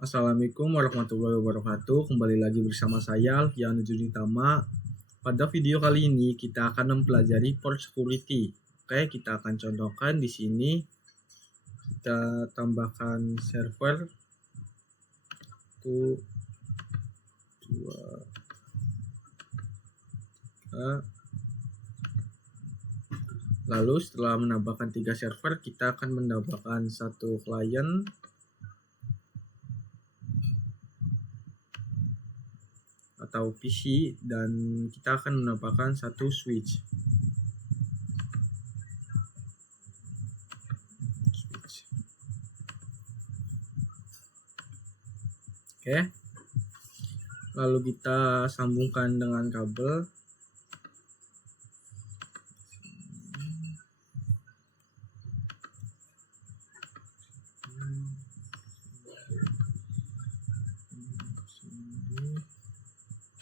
Assalamualaikum warahmatullahi wabarakatuh. Kembali lagi bersama saya Alfian Junitama. Pada video kali ini kita akan mempelajari port security. Oke, kita akan contohkan di sini. Kita tambahkan server 1 2 3. Lalu setelah menambahkan 3 server, kita akan menambahkan 1 klien atau PC, dan kita akan menambahkan 1 switch. Oke. Lalu kita sambungkan dengan kabel.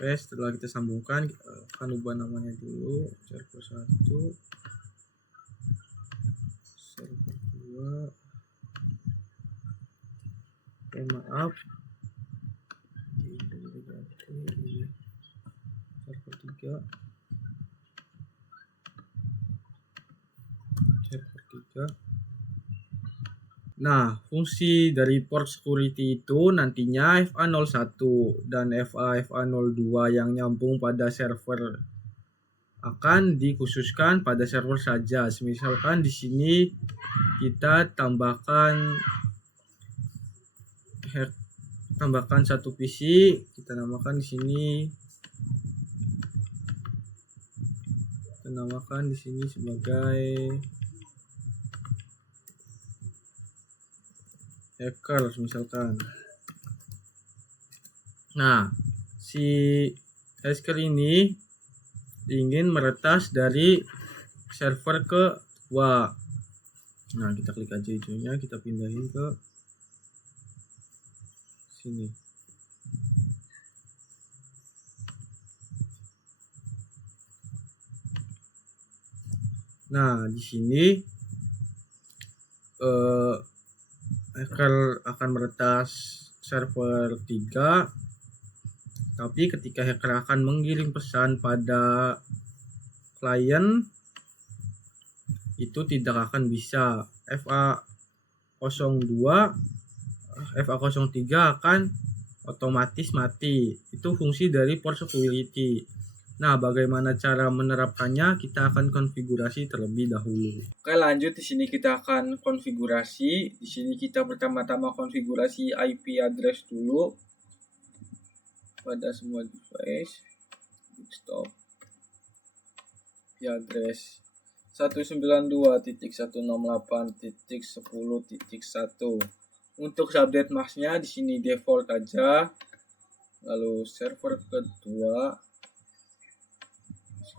Oke, setelah kita sambungkan, kita akan ubah namanya dulu, server 1, server 2. Oke, maaf, ini server 3, server 3. Nah, fungsi dari port security itu nantinya FA01 dan FA02 yang nyambung pada server akan dikhususkan pada server saja. Misalkan di sini kita tambahkan 1 PC, kita namakan di sini sebagai hacker misalkan. Nah, si hacker ini ingin meretas dari server kedua. Nah, kita klik aja hijaunya, kita pindahin ke sini. Nah, di sini hacker akan meretas server 3, tapi ketika hacker akan mengirim pesan pada klien, itu tidak akan bisa. FA02, FA03 akan otomatis mati. Itu fungsi dari port security. Nah, bagaimana cara menerapkannya? Kita akan konfigurasi terlebih dahulu. Oke, lanjut. Di sini kita akan konfigurasi. Di sini kita pertama-tama konfigurasi IP address dulu pada semua device. Desktop IP address 192.168.10.1. Untuk subnet masknya di sini default aja. Lalu server kedua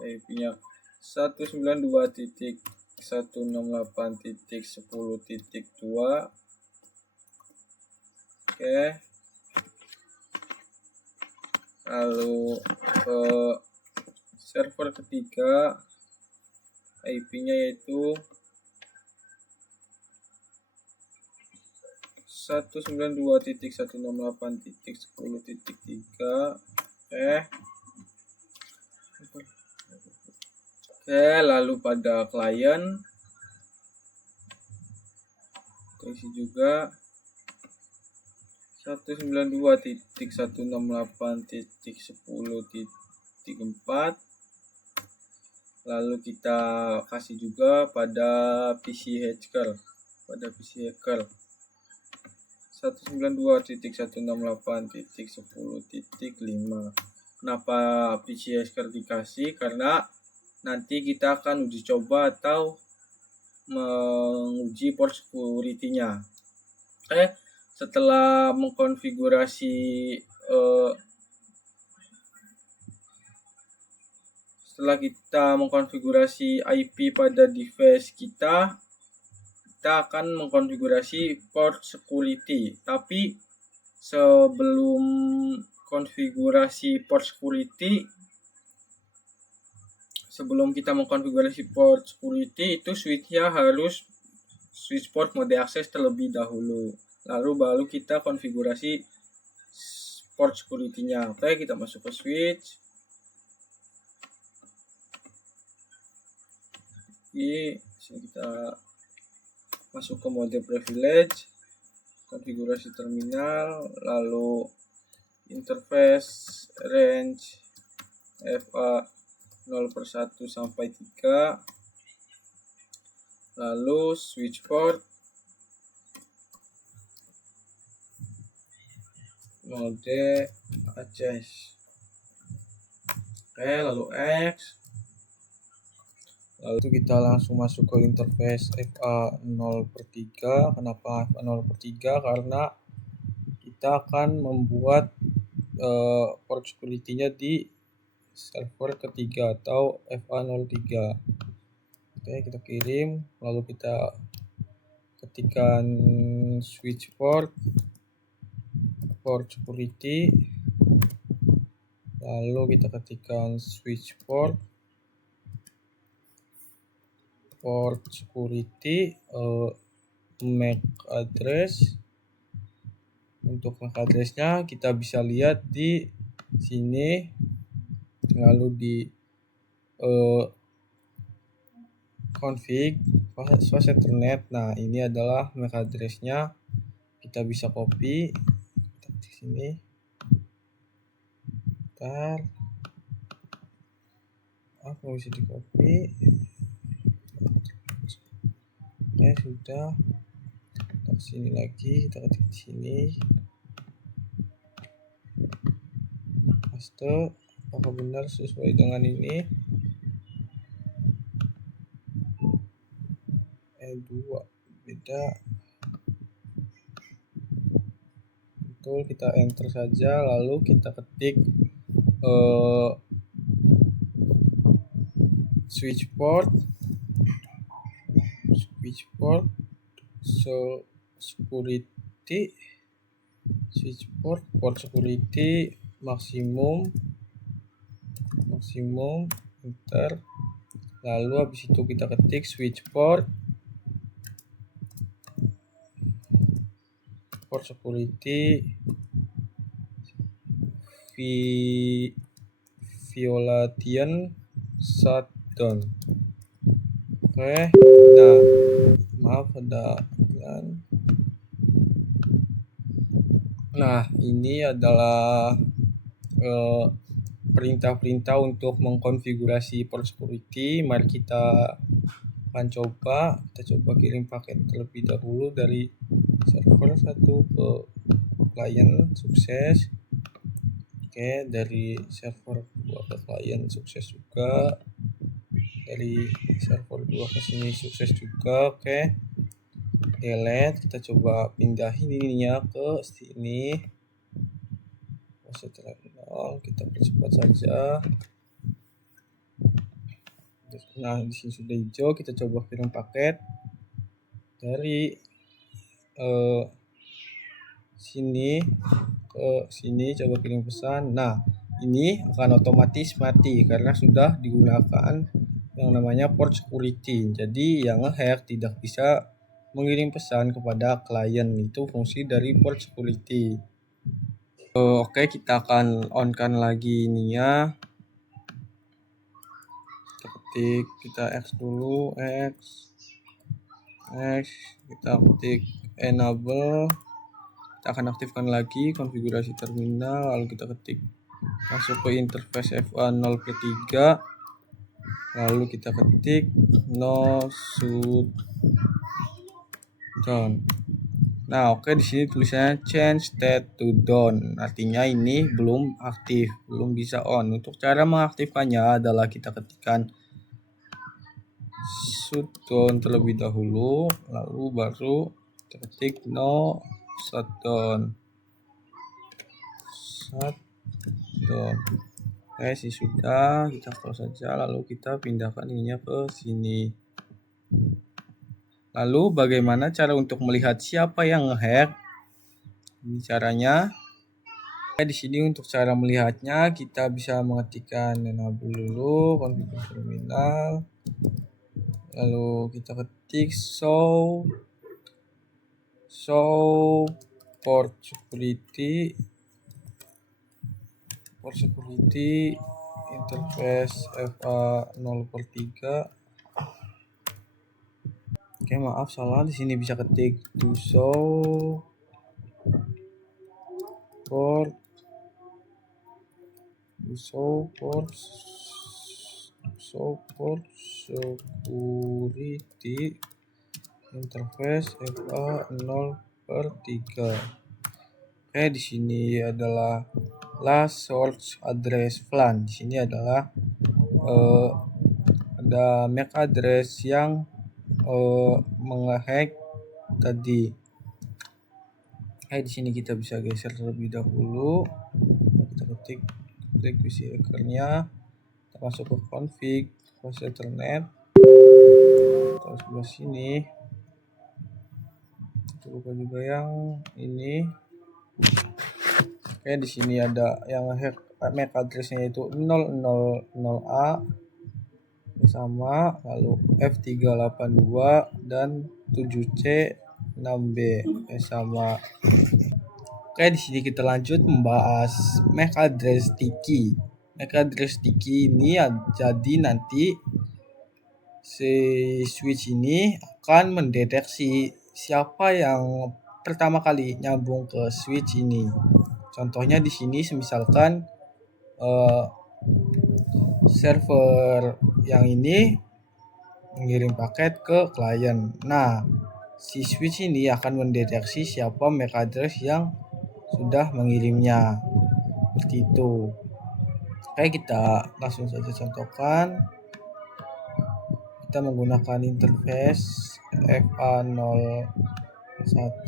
IP-nya 192.168.10.2. Oke. Lalu ke server ketiga, IP-nya yaitu 192.168.10.3. Oke, lalu pada klien isi juga 192.168.10.4. Lalu kita kasih juga pada PC hacker, 192.168.10.5. Kenapa PC hacker dikasih? Karena nanti kita akan uji coba atau menguji port security-nya. Oke, setelah mengkonfigurasi IP pada device kita akan mengkonfigurasi port security. Tapi sebelum konfigurasi port security, sebelum kita mengkonfigurasi port security, itu switch-nya harus switch port mode akses terlebih dahulu. lalu baru kita konfigurasi port security-nya. Oke, kita masuk ke switch. Di sini kita masuk ke mode privilege, konfigurasi terminal, lalu interface range FA 0/1 sampai 3, lalu switch port mode access. Oke, lalu X. Lalu kita langsung masuk ke interface FA 0/3. Kenapa FA 0/3? Karena kita akan membuat port security-nya di server ketiga atau FA 03. Oke, kita kirim, lalu kita ketikkan switch port security, lalu kita ketikkan switch port security, MAC address. Untuk MAC addressnya kita bisa lihat di sini, lalu di config source ethernet. Nah, ini adalah MAC addressnya. Kita bisa copy di sini. Bentar, apa bisa di copy? Oke, sudah. Kita sini lagi, kita ketik di sini. Paste. Apakah benar sesuai dengan ini? 2 beda. Betul, kita enter saja, lalu kita ketik switch port security, switch port security maksimum, enter. Lalu habis itu kita ketik switch port security violation shutdown. Oke, nah, maaf ada iklan. Nah, ini adalah perintah-perintah untuk mengkonfigurasi port security. Mari kita akan coba. Kita coba kirim paket terlebih dahulu dari server 1 ke klien, sukses. Oke, dari server 2 ke klien sukses juga. Dari server 2 ke sini sukses juga. Oke, delete. Kita coba pindahin ininya ke sini. Terminal, kita percepat saja. Nah, di sini sudah hijau. Kita coba kirim paket dari sini ke sini, coba kirim pesan. Nah, ini akan otomatis mati karena sudah digunakan yang namanya port security. Jadi yang ngehack tidak bisa mengirim pesan kepada klien. Itu fungsi dari port security. Oke, kita akan on-kan lagi ininya. Kita X dulu, X, kita ketik enable. Kita akan aktifkan lagi konfigurasi terminal, lalu kita ketik masuk ke interface FA 0/3, lalu kita ketik no shutdown. Nah, oke, di sini tulisannya change state to down, artinya ini belum aktif, belum bisa on. Untuk cara mengaktifkannya adalah kita ketikkan shutdown terlebih dahulu, lalu baru kita ketik no shutdown. Oke, sih sudah, kita close saja, lalu kita pindahkan ininya ke sini. Lalu bagaimana cara untuk melihat siapa yang ngehack? Ini caranya. Di sini untuk cara melihatnya kita bisa mengetikkan enable dulu konfigurasi terminal. Lalu kita ketik show show port security interface FA 0/3. Oke, maaf salah, di sini bisa ketik to show port security interface FA 0/3. Oke, di sini adalah last source address VLAN. Di sini adalah ada MAC address yang menghack tadi. Di sini kita bisa geser terlebih dahulu. Kita klik PC hackernya, kita masuk ke config host ethernet, terus sebelah sini. Kita buka juga yang ini. Di sini ada yang hack MAC addressnya itu 000A sama, lalu F382 dan 7C 6B sama. Di sini kita lanjut membahas MAC address sticky. MAC address sticky ini jadi nanti si switch ini akan mendeteksi siapa yang pertama kali nyambung ke switch ini. Contohnya di sini misalkan server yang ini mengirim paket ke klien. Nah, si switch ini akan mendeteksi siapa MAC address yang sudah mengirimnya. Seperti itu. Kita langsung saja contohkan. Kita menggunakan interface FA01.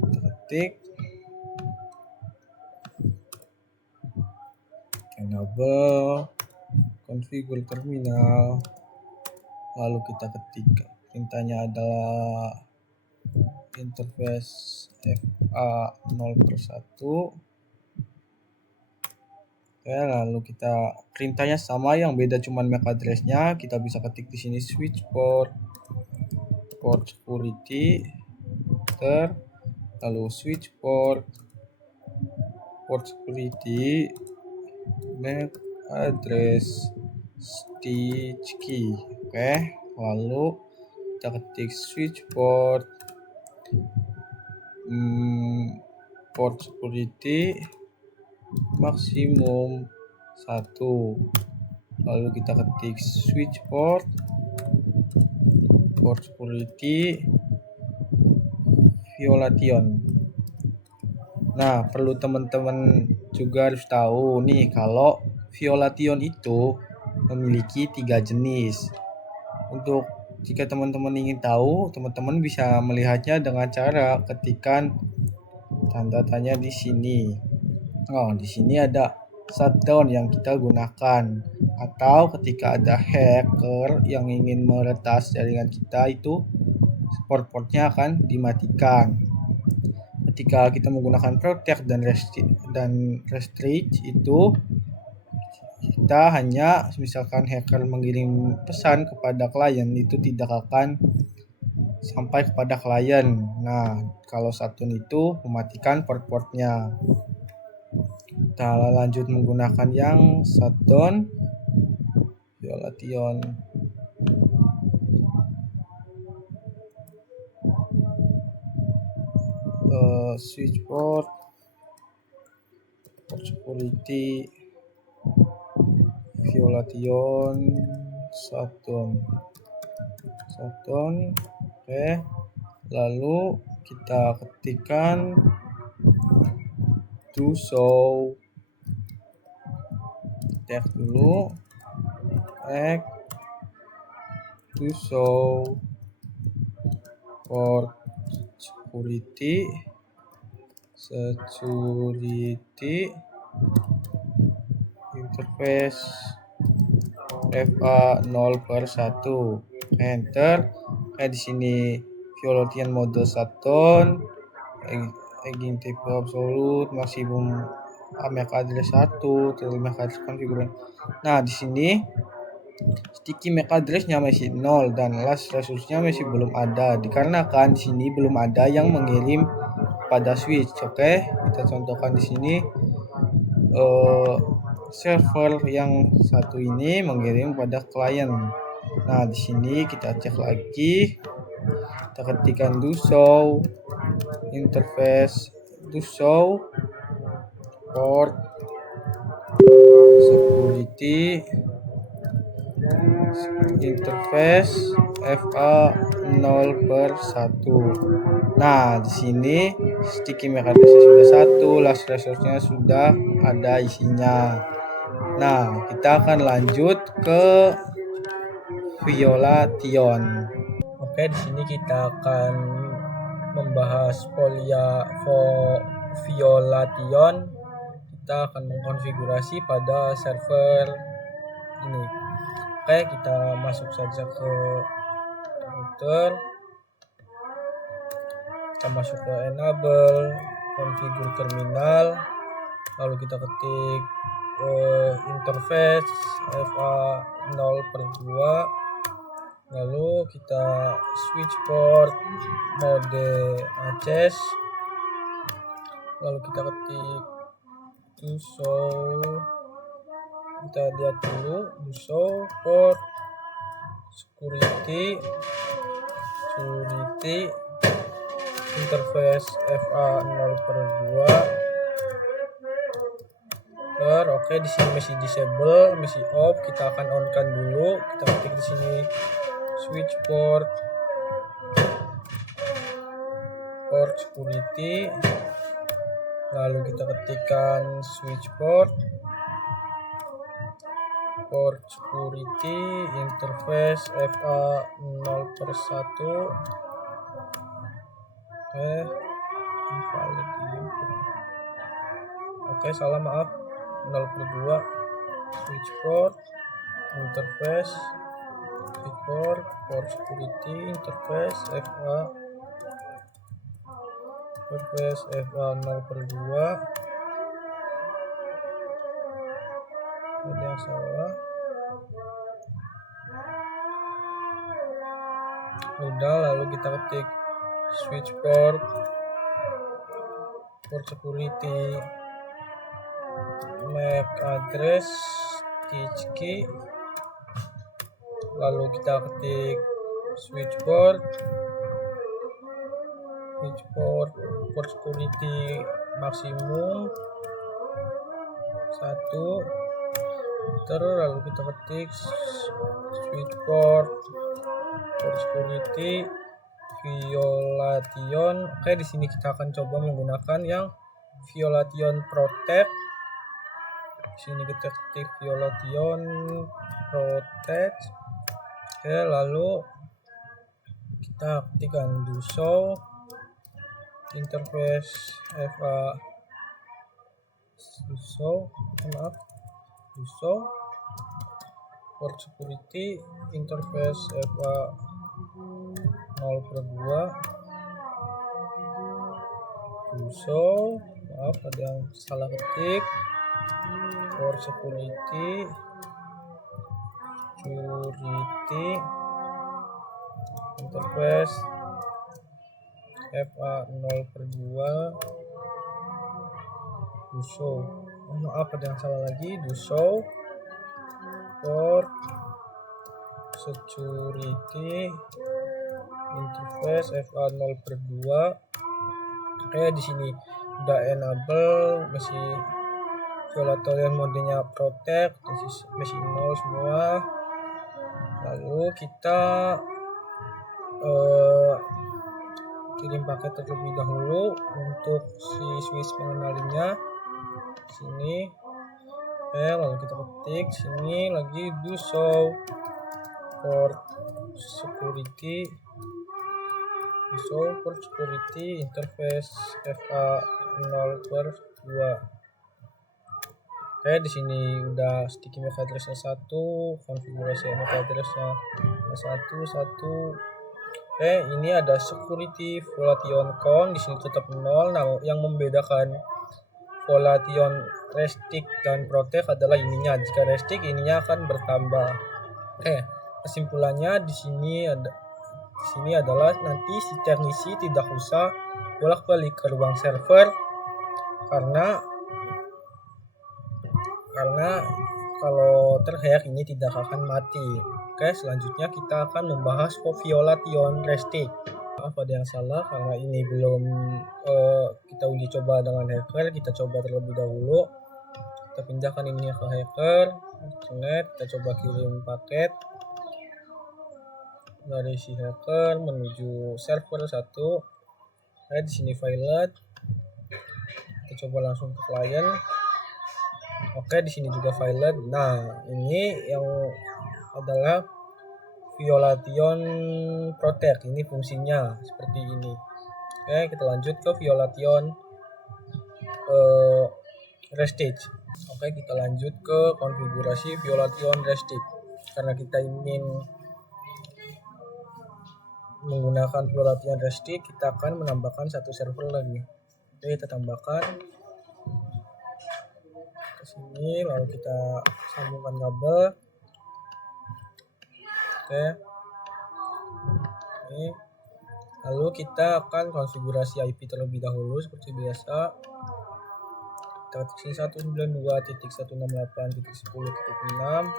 Kita ketik enable configure terminal, lalu kita ketik perintahnya adalah interface FA0/1. Lalu kita perintahnya sama, yang beda cuman MAC address-nya. Kita bisa ketik di sini switch port security lalu switch port security MAC address sticky. Lalu kita ketik switch port security maksimum 1. Lalu kita ketik switch port security violation. Nah, perlu teman-teman juga harus tahu nih, kalau violation itu memiliki 3 jenis. Untuk jika teman-teman ingin tahu, teman-teman bisa melihatnya dengan cara ketikan tanda tanya di sini. Di sini ada shutdown yang kita gunakan, atau ketika ada hacker yang ingin meretas jaringan kita, itu port-portnya akan dimatikan. Ketika kita menggunakan protect dan restrict, itu kita hanya misalkan hacker mengirim pesan kepada klien, itu tidak akan sampai kepada klien. Nah, kalau shutdown itu mematikan port-portnya. Kita lanjut menggunakan yang shutdown violation. Switch port security violation shutdown. Lalu kita ketikkan to show, tag dulu, to show port security interface FA0/1. Enter. Di sini violation mode shutdown, aging type absolute, maksimum MAC address 1, total MAC address configuration. Nah, di sini sticky MAC address-nya masih 0 dan last resource-nya masih belum ada, dikarenakan di sini belum ada yang mengirim pada switch. Oke, kita contohkan di sini server yang satu ini mengirim pada klien. Nah, di sini kita cek lagi, kita ketikkan do show interface, do show port security interface FA 0/1. Nah, di sini sticky MAC address sudah 1, last resource-nya sudah ada isinya. Nah, kita akan lanjut ke Violation. Oke, di sini kita akan membahas Violation. Kita akan mengkonfigurasi pada server ini. Oke, kita masuk saja ke router. Kita masuk ke enable, configure terminal, lalu kita ketik interface FA 0/2, lalu kita switch port mode access, lalu kita ketik do show, kita lihat dulu do show port security interface FA 0/2. Oke, di sini masih disable, masih off. Kita akan on kan dulu. Kita ketik di sini switch port security, lalu kita ketikkan switch port security interface FA 0/1. Invalid input. Oke, salah, maaf, 0/2 switch port interface switch port security interface FA 0/2. Ada yang salah. Udah, lalu kita ketik switch port security MAC address key, lalu kita ketik switch port security maksimum 1, lalu kita ketik switch port security Violation. Oke, di sini kita akan coba menggunakan yang Violation Protect. Di sini kita ketik Violation Protect. Oke, lalu kita ketikkan do show interface FA do show port security interface FA 0/2 do show, maaf ada yang salah ketik, port security interface FA 0/2 do show, maaf ada yang salah lagi, do show port security interface FA 0/2. Oke, di sini udah enable, masih Violation modenya protect, masih 0 semua. Lalu kita kirim paket terlebih dahulu untuk si switch pengenalinya sini. Oke, lalu kita ketik sini lagi do show port security interface FA 0/2. Oke, di sini udah sticky MAC address-nya 1, konfigurasi MAC address-nya 1. Oke, ini ada security Violation count, di sini tetap 0. Nah, yang membedakan Violation restrict dan protect adalah ininya. Jika restrict ininya akan bertambah. Oke, kesimpulannya di sini adalah nanti si teknisi tidak usah bolak-balik ke ruang server karena kalau terhack ini tidak akan mati. Oke, selanjutnya kita akan membahas violation restic. Apa ada yang salah karena ini belum kita uji coba dengan hacker, kita coba terlebih dahulu. Kita pindahkan ini ke hacker, kita coba kirim paket dari si hacker menuju server 1. Di sini violet. Kita coba langsung ke client. Oke, di sini juga violet. Nah, ini yang adalah violation protect. Ini fungsinya seperti ini. Oke, kita lanjut ke violation restage. Oke, kita lanjut ke konfigurasi violation restage. Karena kita ingin menggunakan violation restage, kita akan menambahkan satu server lagi. Oke, kita tambahkan ke sini, lalu kita sambungkan kabel. Oke. Ini. Lalu kita akan konfigurasi IP terlebih dahulu seperti biasa. Kita ketik 192.168.10.6.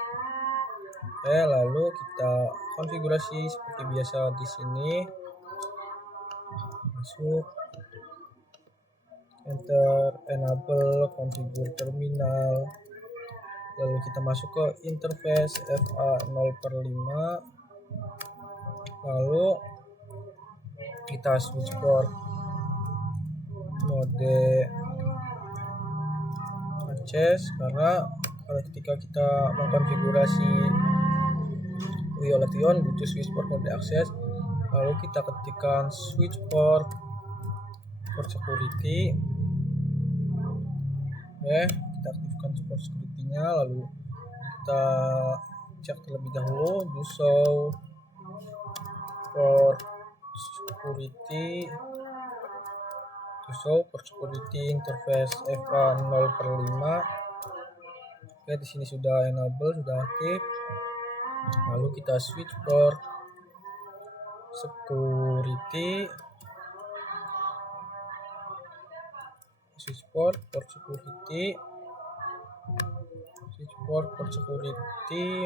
Oke, lalu kita konfigurasi seperti biasa di sini. Masuk, enter, enable, configure terminal. Lalu kita masuk ke interface FA 0/5. Lalu kita switch port mode access, karena ketika kita mengkonfigurasi violation butuh switch port mode access. Lalu kita ketikkan switch port for security. Kita aktifkan support security-nya, lalu kita cek terlebih dahulu do show for security interface FA 0/5. Oke, di sini sudah enable, sudah aktif. Lalu kita switch port security,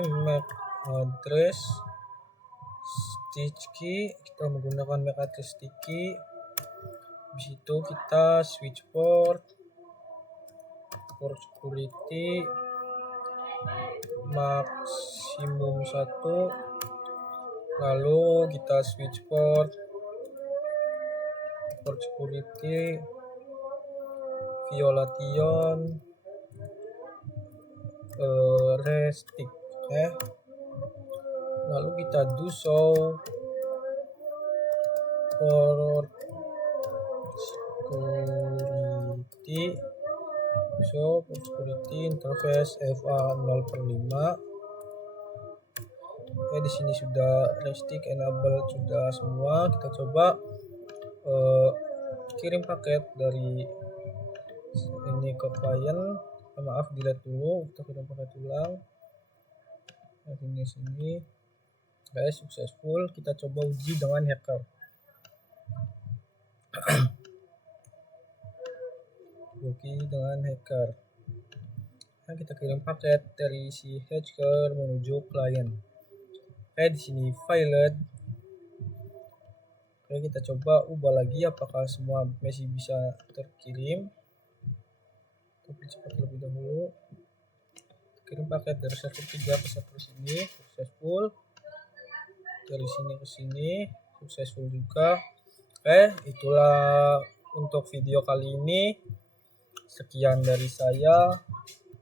MAC address stitch key. Kita menggunakan MAC address stitch key. Di situ kita switch port security maksimum 1. Lalu kita switch port security violation restic. Lalu kita do show for security interface FA 0/5. Di sini sudah restic enable, sudah semua. Kita coba kirim paket dari ini ke klien. Maaf, delete dulu, kita kirim paket ulang. Sini. Successful. Kita coba uji dengan hacker. Nah, kita kirim paket dari si hacker menuju klien. Di sini violet. Kita coba ubah lagi apakah semua masih bisa terkirim. Tapi cepat lebih dahulu. Kirim paket dari server 3 ke server sini, successful. Dari sini ke sini, successful juga. Itulah untuk video kali ini. Sekian dari saya.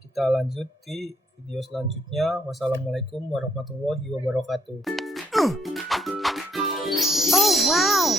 Kita lanjut di video selanjutnya. Wassalamualaikum warahmatullahi wabarakatuh. Oh wow.